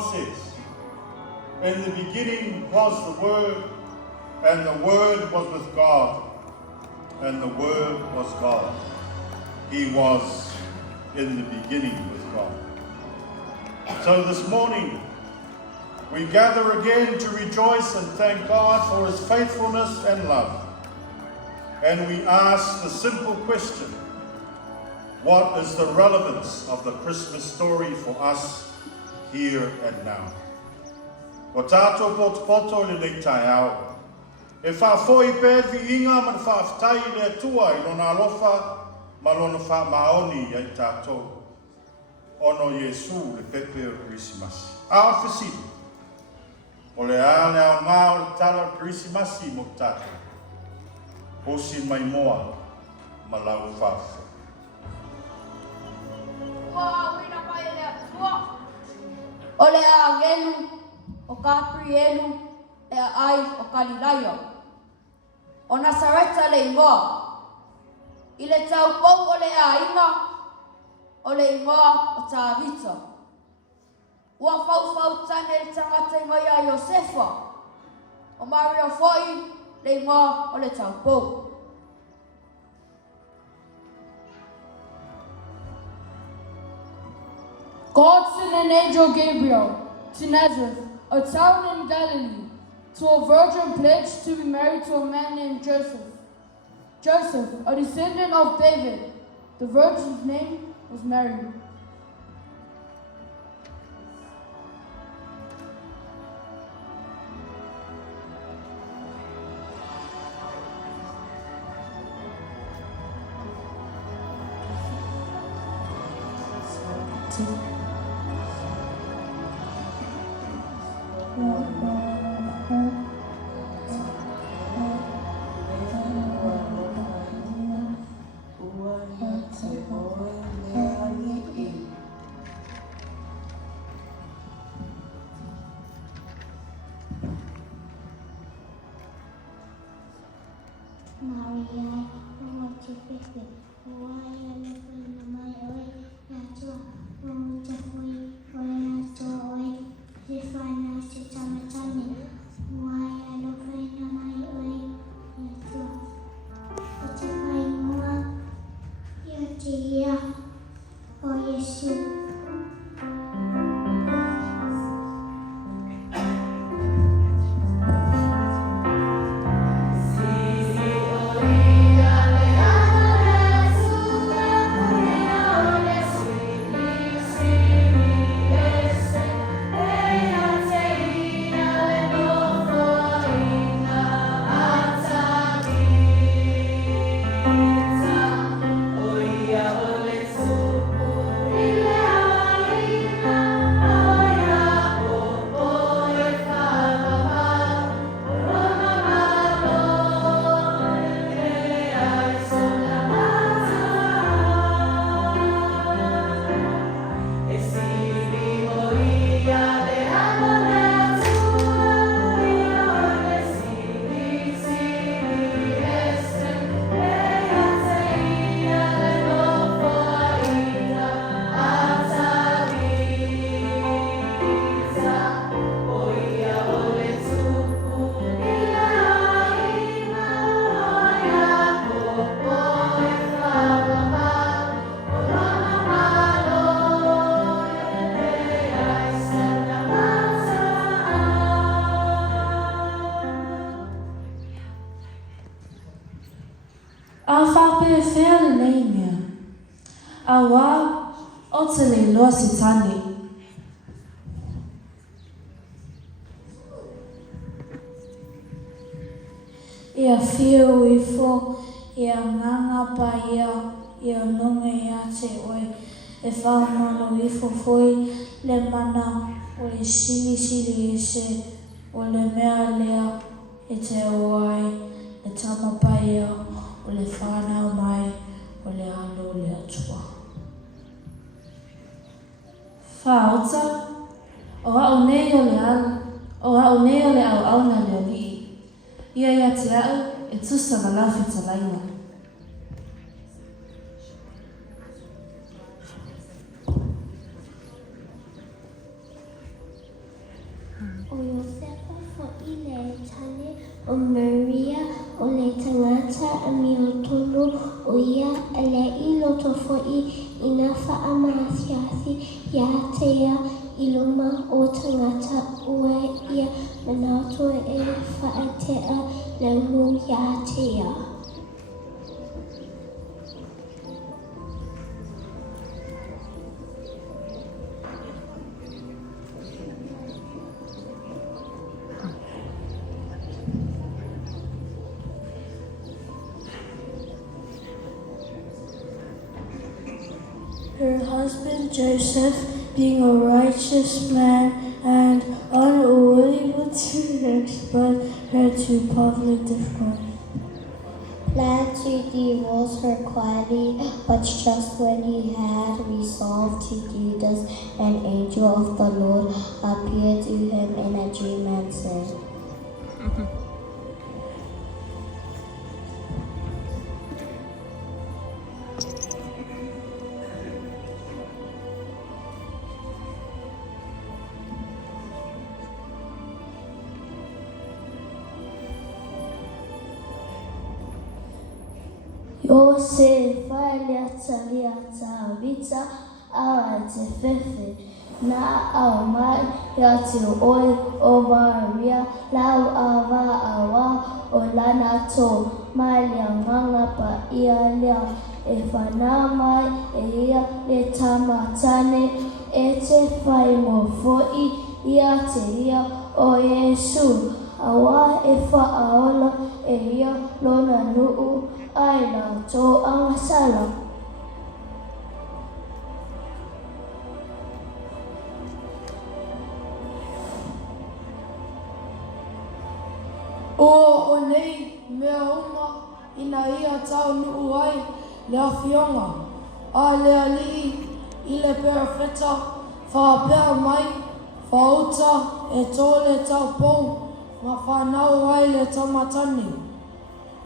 says, in the beginning was the Word, and the Word was with God, and the Word was God. He was in the beginning with God. So this morning, we gather again to rejoice and thank God for His faithfulness and love. And we ask the simple question, what is the relevance of the Christmas story for us here and now? O tātou poto le nei tai au. E whawhoi pēwhi inga man whawhtai le atua I lona alofa ma lona whamaoni ai tātou. Ono Yesu le pepe o Krismasi. A whisi. O le ale au ngā o le tala o Krismasi mo tātou. Hosi mai moa ma lau whawhi. O le a ngelu, o Gabrielu, e a ai o Galileo. O Nasareta le ingoa. I le tau pou o le a inga, o le ingoa o Tāvita. Ua whau tane le tangata ingoia a Iosefa. O Maria foi le ingoa o le tau pou. God sent an angel Gabriel to Nazareth, a town in Galilee, to a virgin pledged to be married to a man named Joseph. Joseph, a descendant of David. The virgin's name was Mary. Awa o te le loa se tane. Ia whio I fo, ia nganga pa ia nonge ia te oe. E whaumano I fo foi le mana o le sili e se o le mea lea e te oai. Le tamapa ia o le whanau mai o le alo le atua. Whaota, o au nei o le au na le ali. Ia te au e tusta malafi talaina. o Iosefa fo'i le tane o Maria o le tangata a miotolu o ia ele I loto fo'i I nga whaamasiasi ia te ia I luma o tangata ua ia manauto e whaatea le hu ia te ia. Her husband Joseph, being a righteous man and unable to expose her to public disgrace, Planned to divorce her quietly, but just when he had resolved to do this, an angel of the Lord appeared to him in a dream and said, Yose faile talia vita awa te fefe na au mai ya te oi o Maria lau awa awa o lana to mai lea manga pa ia lea e whana mai e ia le tamatane e te whai mo fo'i ia te ia o Yesu awa e whaaola e ia lona nuu aina tō angasala. O nei mea uma ina ia tau nuu ai le awhionga. A le alii I le perafeta whaapea mai whauta e tō le tau pou ma whanau ai le tamatani.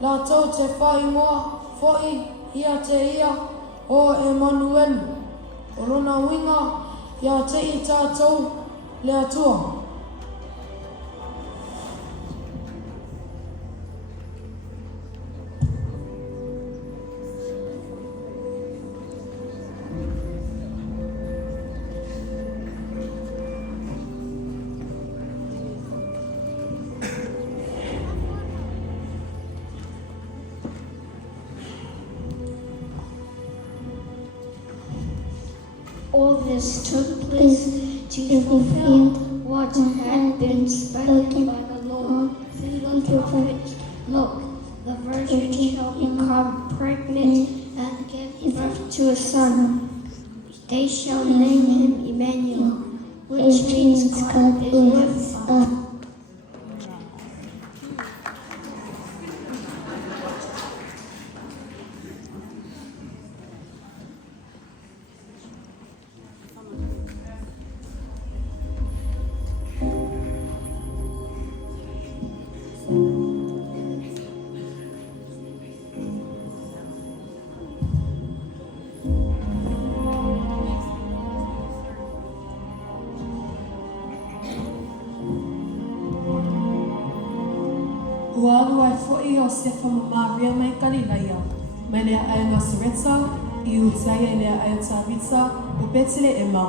La tau te whaingoa fo'i ia te ia o Emanuelu. O lona winga ia te I tātou le atua. All this took place to fulfill what had been spoken by the Lord through the prophet. Look, the virgin shall become pregnant and give birth to a son. They shall name him Emmanuel, which means God is with us. Ua alu ai fo'i o Sefa ma Maria mai Galileia, mai lea ai Nasareta, I utaia I lea ai Tavita, o Betelehema,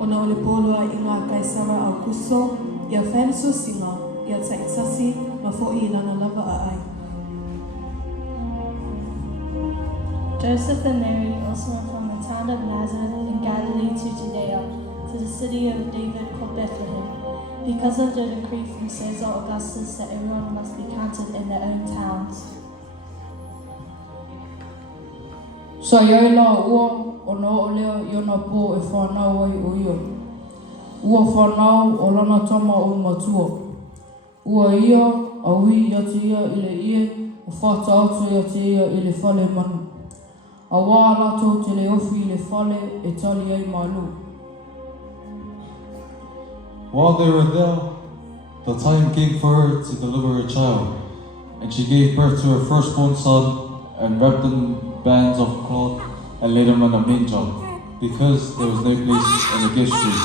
ona o le polo ai I ngā Kaisara Augusto, ia whaeneso singa, ia taitasi, ma fo'i I lana lava a ai. Joseph and Mary also went from the town of Nazareth in Galilee to Judea, to the city of David called Bethlehem, because of the decree from Caesar Augustus that everyone must be counted in their own towns. Sa iai la ua o na o lea I ona pō e whanau ai o ia. Ua whanau o lana tama o matua. Ua ia, aui ia te ia I le ie, o whata auto ia te ia I le whale manu. A wā lato te le ofi I le whale e tali ai malu. While they were there, the time came for her to deliver a child, and she gave birth to her firstborn son, and wrapped him in bands of cloth and laid him in a manger, because there was no place in the guest room.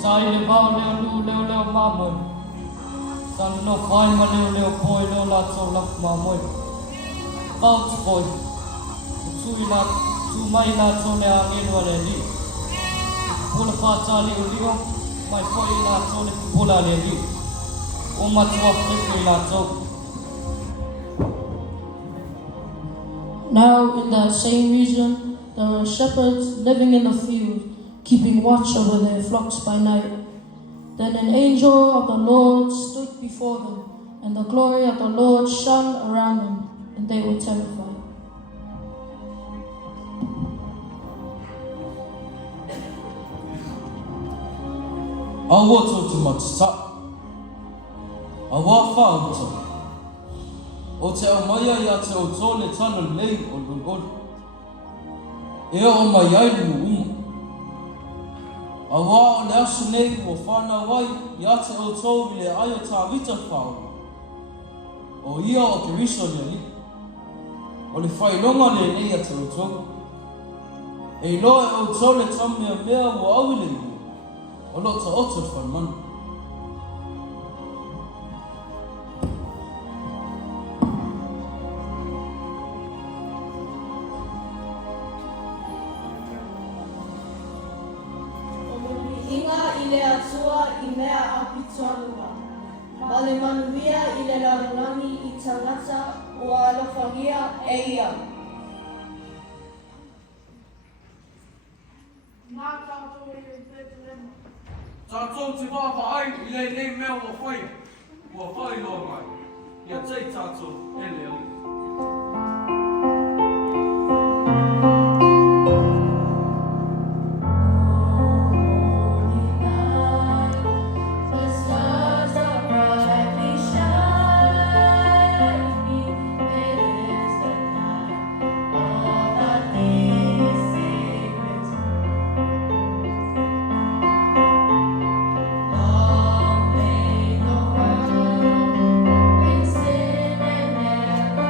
Sai le vau leo lu leo leo mamoi. San no fai ma leo leo poi leo la tau laf mamoi. Out poi. Tui la tu mai la tau le angelu le li. Pula whata leo leo. Mai poi la tau le pula le li. O matua whiwhi la tau. Now in that same region, there were shepherds living in the field, keeping watch over their flocks by night. Then an angel of the Lord stood before them, and the glory of the Lord shone around them, and they were terrified. Awa tō te matata. Awa whāuta. O te au maia ia te o tōle tana lei o lulol. Ea o mai ai mu uma. Awa o le asu nei o whānau ai ia te o tō le ai o tā vita whāu. O ia o ke riso le li. O le whailonga le nei a te o tō. E loa e o tō le tamea mea o awile i. O lo ta oto whanmanu. Inga I le atua I mea apituanua. Ma le manuia I le launani I tangata o alofangia e ia. Tātou te wāwa ai I le nei mea ua whai. Ua whai loa mai. Ia tei tātou e leo. Never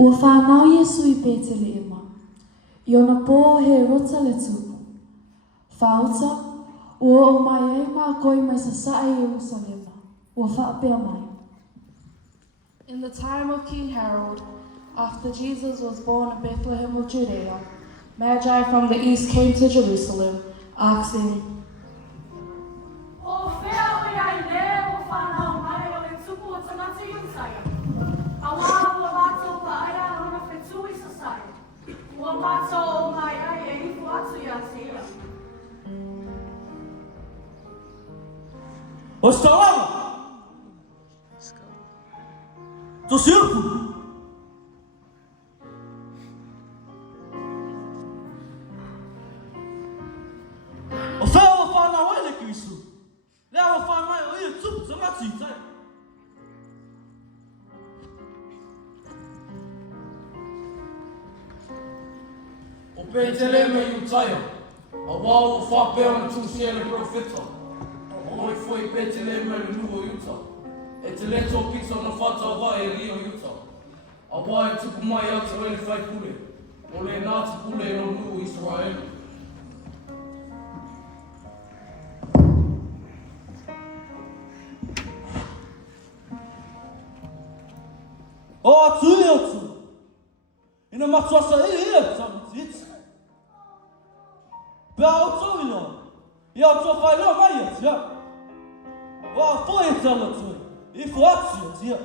Ua whanau Iesu I pētele ima. I ona pō he rota le tupu. Whauta, ua o mai e mā koi mai sa sae Jerusalema. Ua whaapea mai. In the time of King Herod, after Jesus was born in Bethlehem of Judea, Magi from the east came to Jerusalem, asking, Ostawama! To sirku! O whea wa whanau ele ki isu. Lea wa whanau o ia tupu sa ngati I tai. O Bethlehem I Utaia, a wā o whapea na tūsia le profeta. O hoi foi Bethlehem le nuo Utah. E te leto pizza na whata wā e Rio Utah. A wā e tuku mai atu e le whai pule. O le nāti pule no nuo Israel. O atu e atu. Ina matuasa e tamiti. Pea o tau ilo. Ia o tō whai loa mai atu ia. Wa foi e tala tu. I fo atu atu ia.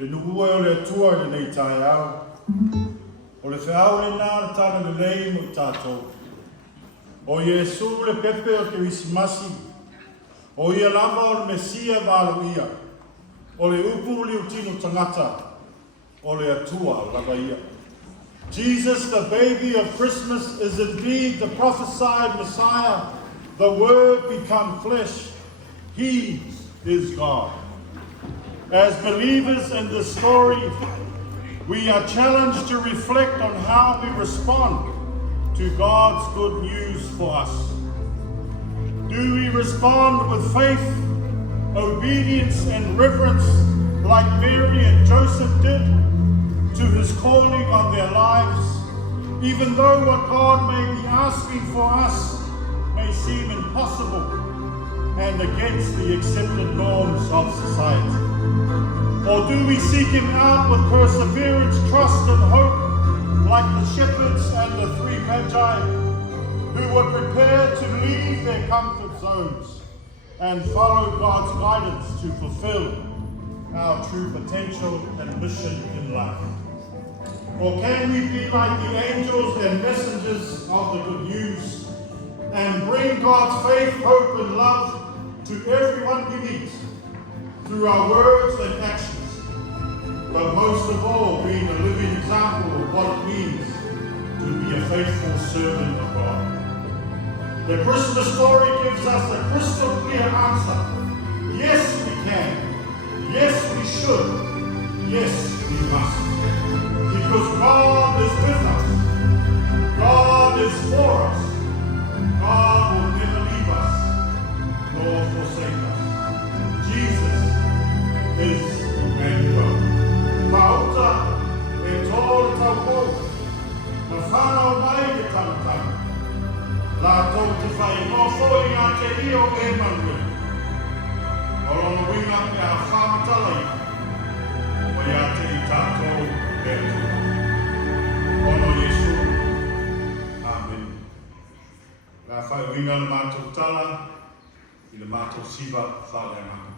E nuua o le atua le nei tae au. O le whiau le nāra tāna le lei mo tātou. O Iesu le pepe o te wisimasi. O ia lava o le Mesia valo ia. O le upu li utino tangata. O le atua lava ia. Jesus, the baby of Christmas, is indeed the prophesied Messiah, the Word become flesh. He is God. As believers in this story, we are challenged to reflect on how we respond to God's good news for us. Do we respond with faith, obedience, and reverence like Mary and Joseph did to his calling on their lives, even though what God may be asking for us may seem impossible and against the accepted norms of society? Or do we seek him out with perseverance, trust and hope, like the shepherds and the three magi, who were prepared to leave their comfort zones and follow God's guidance to fulfill our true potential and mission in life? Or can we be like the angels and messengers of the good news and bring God's faith, hope and love to everyone we meet through our words and actions, but most of all being a living example of what it means to be a faithful servant of God? The Christmas story gives us a crystal clear answer. Yes, we can. Yes, we should. Yes, we must. Because God is with us. God is for us. God will never leave us nor forsake us. Jesus is Emmanuel. Pauta e tō tau kou. Na whanau mai e tangatanga. La tau te whai no fōi ngā te io Emmanuel. Orono winga pe a whamatalai. O ia te i tātou e Ono Yesu. Amen. La whai winga le mātou tala, i le mātou siva whāleanga.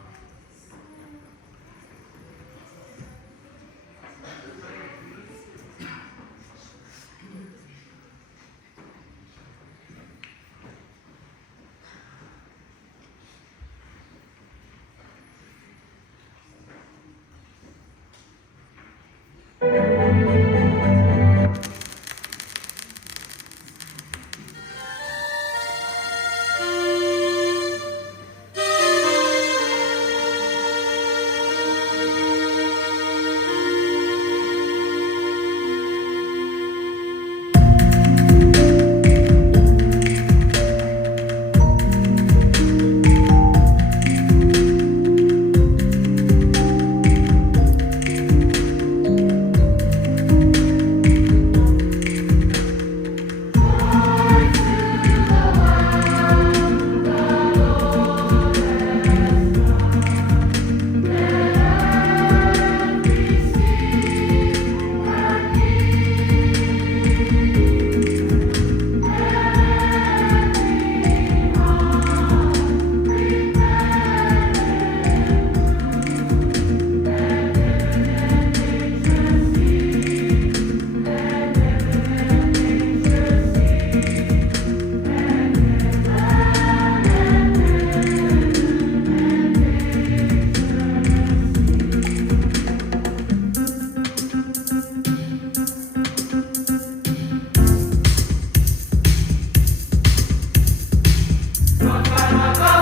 Bye.